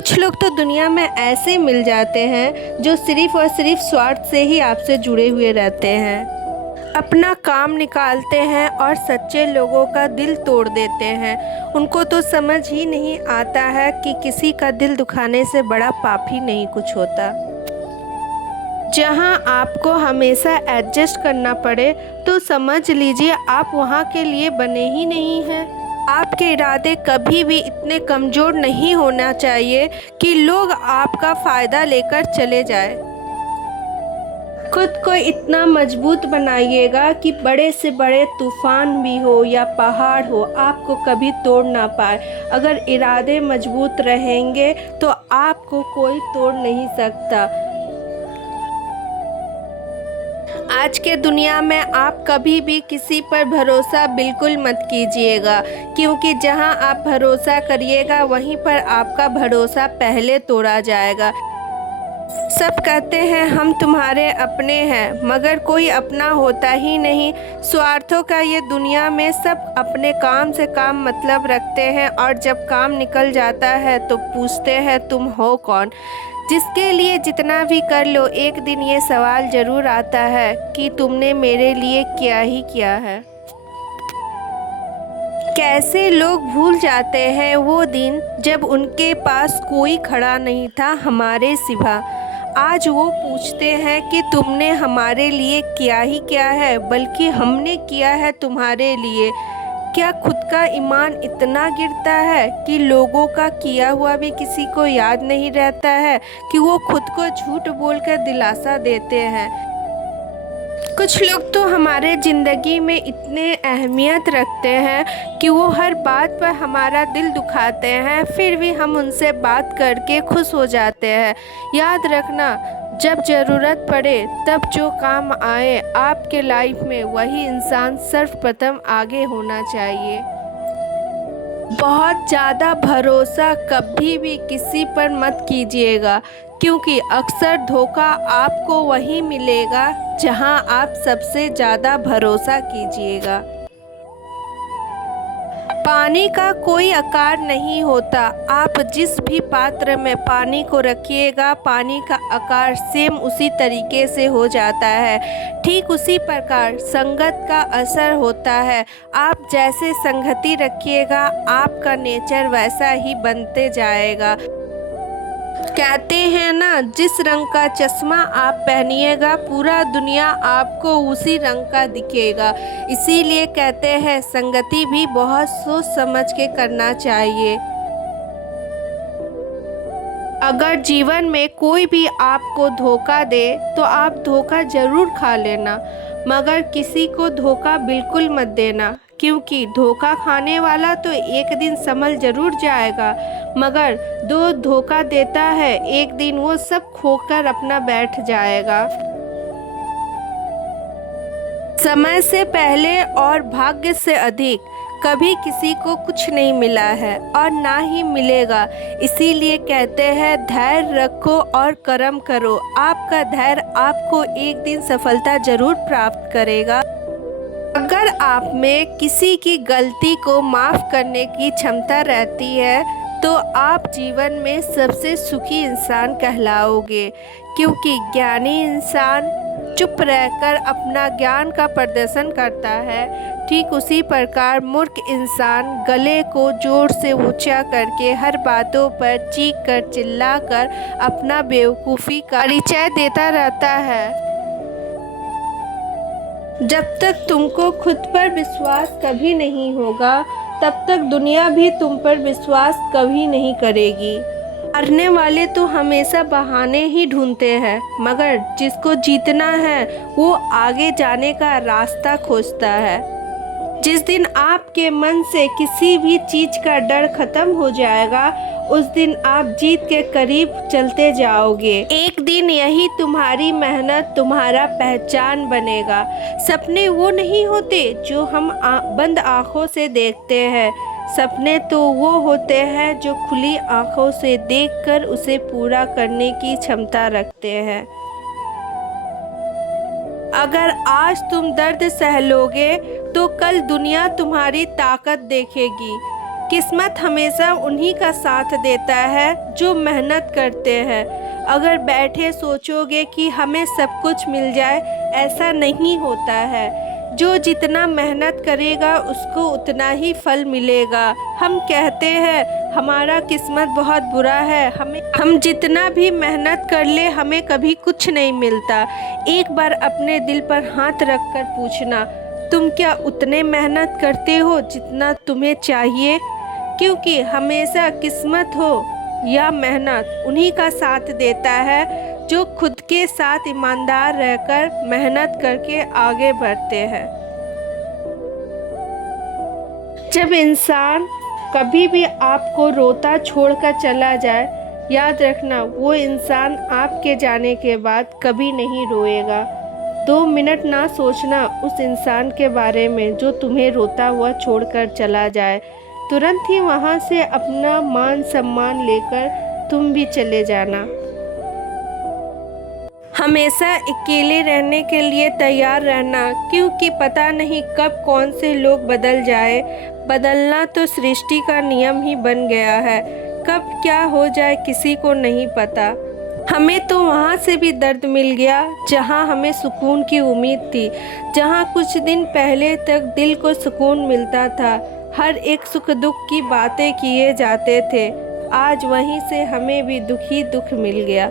कुछ लोग तो दुनिया में ऐसे मिल जाते हैं जो सिर्फ़ और सिर्फ स्वार्थ से ही आपसे जुड़े हुए रहते हैं। अपना काम निकालते हैं और सच्चे लोगों का दिल तोड़ देते हैं। उनको तो समझ ही नहीं आता है कि किसी का दिल दुखाने से बड़ा पाप ही नहीं कुछ होता। जहां आपको हमेशा एडजस्ट करना पड़े तो समझ लीजिए आप वहां के लिए बने ही नहीं हैं। आपके इरादे कभी भी इतने कमज़ोर नहीं होना चाहिए कि लोग आपका फ़ायदा लेकर चले जाए। खुद को इतना मजबूत बनाइएगा कि बड़े से बड़े तूफ़ान भी हो या पहाड़ हो आपको कभी तोड़ ना पाए। अगर इरादे मजबूत रहेंगे तो आपको कोई तोड़ नहीं सकता। आज के दुनिया में आप कभी भी किसी पर भरोसा बिल्कुल मत कीजिएगा, क्योंकि जहां आप भरोसा करिएगा वहीं पर आपका भरोसा पहले तोड़ा जाएगा। सब कहते हैं हम तुम्हारे अपने हैं, मगर कोई अपना होता ही नहीं। स्वार्थों का ये दुनिया में सब अपने काम से काम मतलब रखते हैं और जब काम निकल जाता है तो पूछते हैं तुम हो कौन। जिसके लिए जितना भी कर लो एक दिन ये सवाल ज़रूर आता है कि तुमने मेरे लिए क्या ही किया है। कैसे लोग भूल जाते हैं वो दिन जब उनके पास कोई खड़ा नहीं था हमारे सिवा। आज वो पूछते हैं कि तुमने हमारे लिए क्या ही किया है, बल्कि हमने किया है तुम्हारे लिए। क्या खुद का ईमान इतना गिरता है कि लोगों का किया हुआ भी किसी को याद नहीं रहता है कि वो खुद को झूठ बोलकर दिलासा देते हैं। कुछ लोग तो हमारे ज़िंदगी में इतने अहमियत रखते हैं कि वो हर बात पर हमारा दिल दुखाते हैं, फिर भी हम उनसे बात करके खुश हो जाते हैं। याद रखना, जब ज़रूरत पड़े तब जो काम आए आपके लाइफ में वही इंसान सर्वप्रथम आगे होना चाहिए। बहुत ज़्यादा भरोसा कभी भी किसी पर मत कीजिएगा, क्योंकि अक्सर धोखा आपको वहीं मिलेगा जहां आप सबसे ज़्यादा भरोसा कीजिएगा। पानी का कोई आकार नहीं होता। आप जिस भी पात्र में पानी को रखिएगा पानी का आकार सेम उसी तरीके से हो जाता है। ठीक उसी प्रकार संगत का असर होता है। आप जैसे संगति रखिएगा आपका नेचर वैसा ही बनते जाएगा। कहते हैं ना, जिस रंग का चश्मा आप पहनिएगा पूरा दुनिया आपको उसी रंग का दिखेगा। इसीलिए कहते हैं संगति भी बहुत सोच समझ के करना चाहिए। अगर जीवन में कोई भी आपको धोखा दे तो आप धोखा ज़रूर खा लेना, मगर किसी को धोखा बिल्कुल मत देना, क्योंकि धोखा खाने वाला तो एक दिन संभल ज़रूर जाएगा, मगर जो धोखा देता है एक दिन वो सब खोकर अपना बैठ जाएगा। समय से पहले और भाग्य से अधिक कभी किसी को कुछ नहीं मिला है और ना ही मिलेगा। इसीलिए कहते हैं धैर्य रखो और कर्म करो। आपका धैर्य आपको एक दिन सफलता जरूर प्राप्त करेगा। अगर आप में किसी की गलती को माफ़ करने की क्षमता रहती है तो आप जीवन में सबसे सुखी इंसान कहलाओगे, क्योंकि ज्ञानी इंसान चुप रहकर अपना ज्ञान का प्रदर्शन करता है। ठीक उसी प्रकार मूर्ख इंसान गले को जोर से ऊंचा करके हर बातों पर चीख कर चिल्ला कर अपना बेवकूफ़ी का परिचय देता रहता है। जब तक तुमको खुद पर विश्वास कभी नहीं होगा तब तक दुनिया भी तुम पर विश्वास कभी नहीं करेगी। हारने वाले तो हमेशा बहाने ही ढूंढते हैं, मगर जिसको जीतना है वो आगे जाने का रास्ता खोजता है। जिस दिन आपके मन से किसी भी चीज़ का डर खत्म हो जाएगा उस दिन आप जीत के करीब चलते जाओगे। एक दिन यही तुम्हारी मेहनत तुम्हारा पहचान बनेगा। सपने वो नहीं होते जो हम बंद आँखों से देखते हैं, सपने तो वो होते हैं जो खुली आँखों से देखकर उसे पूरा करने की क्षमता रखते हैं। अगर आज तुम दर्द सह लोगे तो कल दुनिया तुम्हारी ताकत देखेगी। किस्मत हमेशा उन्हीं का साथ देता है जो मेहनत करते हैं। अगर बैठे सोचोगे कि हमें सब कुछ मिल जाए, ऐसा नहीं होता है। जो जितना मेहनत करेगा उसको उतना ही फल मिलेगा। हम कहते हैं हमारा किस्मत बहुत बुरा है, हम जितना भी मेहनत कर ले हमें कभी कुछ नहीं मिलता। एक बार अपने दिल पर हाथ रख कर पूछना, तुम क्या उतने मेहनत करते हो जितना तुम्हें चाहिए? क्योंकि हमेशा किस्मत हो या मेहनत उन्हीं का साथ देता है जो खुद के साथ ईमानदार रहकर मेहनत करके आगे बढ़ते हैं। जब इंसान कभी भी आपको रोता छोड़कर चला जाए, याद रखना वो इंसान आपके जाने के बाद कभी नहीं रोएगा। 2 मिनट ना सोचना उस इंसान के बारे में जो तुम्हें रोता हुआ छोड़कर चला जाए। तुरंत ही वहाँ से अपना मान सम्मान लेकर तुम भी चले जाना। हमेशा अकेले रहने के लिए तैयार रहना, क्योंकि पता नहीं कब कौन से लोग बदल जाए। बदलना तो सृष्टि का नियम ही बन गया है। कब क्या हो जाए किसी को नहीं पता। हमें तो वहाँ से भी दर्द मिल गया जहाँ हमें सुकून की उम्मीद थी, जहाँ कुछ दिन पहले तक दिल को सुकून मिलता था, हर एक सुख दुख की बातें किए जाते थे। आज वहीं से हमें भी दुख ही दुख मिल गया।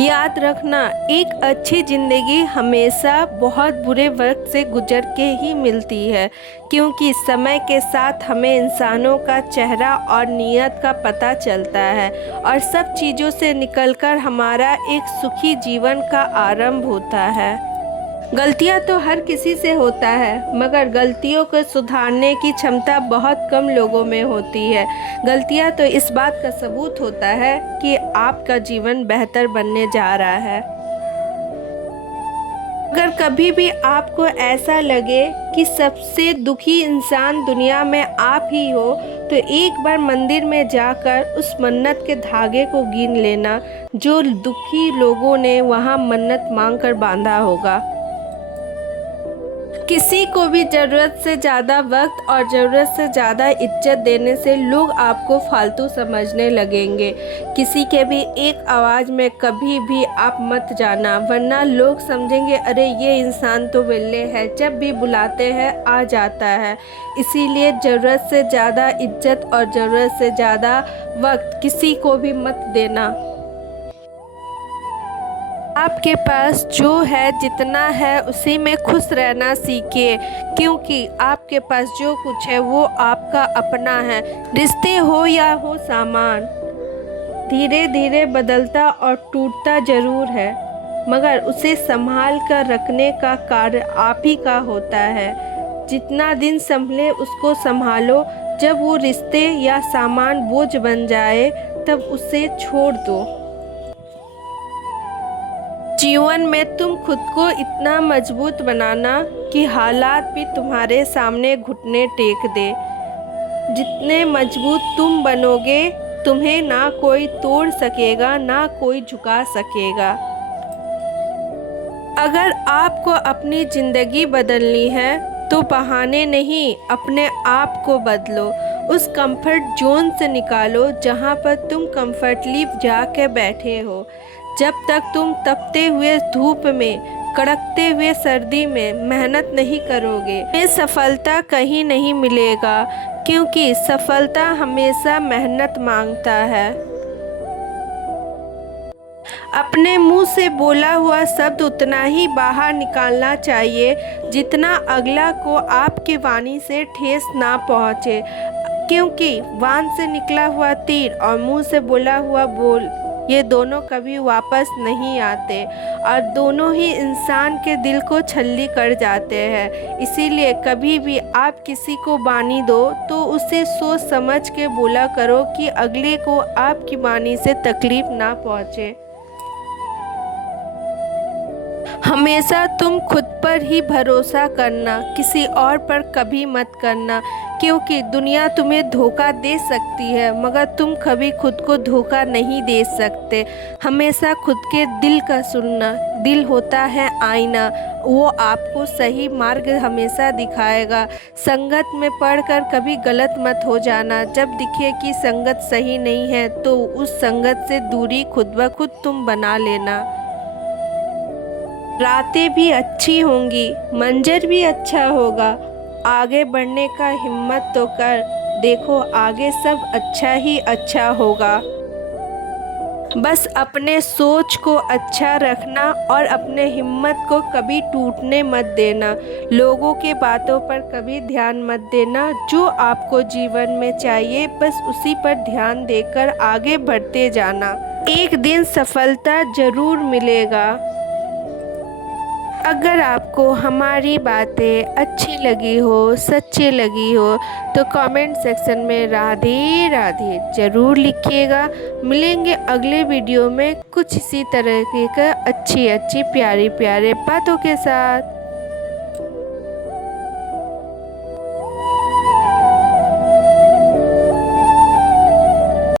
याद रखना, एक अच्छी ज़िंदगी हमेशा बहुत बुरे वक्त से गुजर के ही मिलती है, क्योंकि समय के साथ हमें इंसानों का चेहरा और नीयत का पता चलता है और सब चीज़ों से निकलकर हमारा एक सुखी जीवन का आरंभ होता है। गलतियां तो हर किसी से होता है, मगर गलतियों को सुधारने की क्षमता बहुत कम लोगों में होती है। गलतियां तो इस बात का सबूत होता है कि आपका जीवन बेहतर बनने जा रहा है। अगर कभी भी आपको ऐसा लगे कि सबसे दुखी इंसान दुनिया में आप ही हो, तो एक बार मंदिर में जाकर उस मन्नत के धागे को गिन लेना जो दुखी लोगों ने वहाँ मन्नत मांगकर बांधा होगा। किसी को भी ज़रूरत से ज़्यादा वक्त और ज़रूरत से ज़्यादा इज्जत देने से लोग आपको फालतू समझने लगेंगे। किसी के भी एक आवाज़ में कभी भी आप मत जाना, वरना लोग समझेंगे अरे ये इंसान तो विल्ले है, जब भी बुलाते हैं आ जाता है। इसीलिए ज़रूरत से ज़्यादा इज्जत और ज़रूरत से ज़्यादा वक्त किसी को भी मत देना। आपके पास जो है जितना है उसी में खुश रहना सीखिए, क्योंकि आपके पास जो कुछ है वो आपका अपना है। रिश्ते हो या हो सामान, धीरे धीरे बदलता और टूटता ज़रूर है, मगर उसे संभाल कर रखने का कार्य आप ही का होता है। जितना दिन संभले उसको संभालो, जब वो रिश्ते या सामान बोझ बन जाए तब उसे छोड़ दो। जीवन में तुम खुद को इतना मजबूत बनाना कि हालात भी तुम्हारे सामने घुटने टेक दे। जितने मजबूत तुम बनोगे, तुम्हें ना कोई तोड़ सकेगा ना कोई झुका सकेगा। अगर आपको अपनी ज़िंदगी बदलनी है तो बहाने नहीं, अपने आप को बदलो। उस कंफर्ट जोन से निकालो जहाँ पर तुम कंफर्टली जाके बैठे हो। जब तक तुम तपते हुए धूप में, कड़कते हुए सर्दी में मेहनत नहीं करोगे, ये सफलता कहीं नहीं मिलेगा, क्योंकि सफलता हमेशा मेहनत मांगता है। अपने मुंह से बोला हुआ शब्द उतना ही बाहर निकालना चाहिए जितना अगला को आपकी वाणी से ठेस ना पहुँचे, क्योंकि वाण से निकला हुआ तीर और मुंह से बोला हुआ बोल, ये दोनों कभी वापस नहीं आते और दोनों ही इंसान के दिल को छल्ली कर जाते हैं। इसीलिए कभी भी आप किसी को वाणी दो तो उसे सोच समझ के बोला करो कि अगले को आपकी वाणी से तकलीफ ना पहुँचे। हमेशा तुम खुद पर ही भरोसा करना, किसी और पर कभी मत करना, क्योंकि दुनिया तुम्हें धोखा दे सकती है मगर तुम कभी खुद को धोखा नहीं दे सकते। हमेशा खुद के दिल का सुनना। दिल होता है आईना, वो आपको सही मार्ग हमेशा दिखाएगा। संगत में पढ़कर कभी गलत मत हो जाना। जब दिखे कि संगत सही नहीं है तो उस संगत से दूरी खुद ब खुद तुम बना लेना। रातें भी अच्छी होंगी, मंजर भी अच्छा होगा। आगे बढ़ने का हिम्मत तो कर, देखो आगे सब अच्छा ही अच्छा होगा। बस अपने सोच को अच्छा रखना और अपने हिम्मत को कभी टूटने मत देना। लोगों के बातों पर कभी ध्यान मत देना। जो आपको जीवन में चाहिए बस उसी पर ध्यान देकर आगे बढ़ते जाना। एक दिन सफलता जरूर मिलेगा। अगर आपको हमारी बातें अच्छी लगी हो, सच्ची लगी हो तो कमेंट सेक्शन में राधे राधे ज़रूर लिखिएगा। मिलेंगे अगले वीडियो में कुछ इसी तरह के अच्छी अच्छी प्यारी प्यारे बातों के साथ।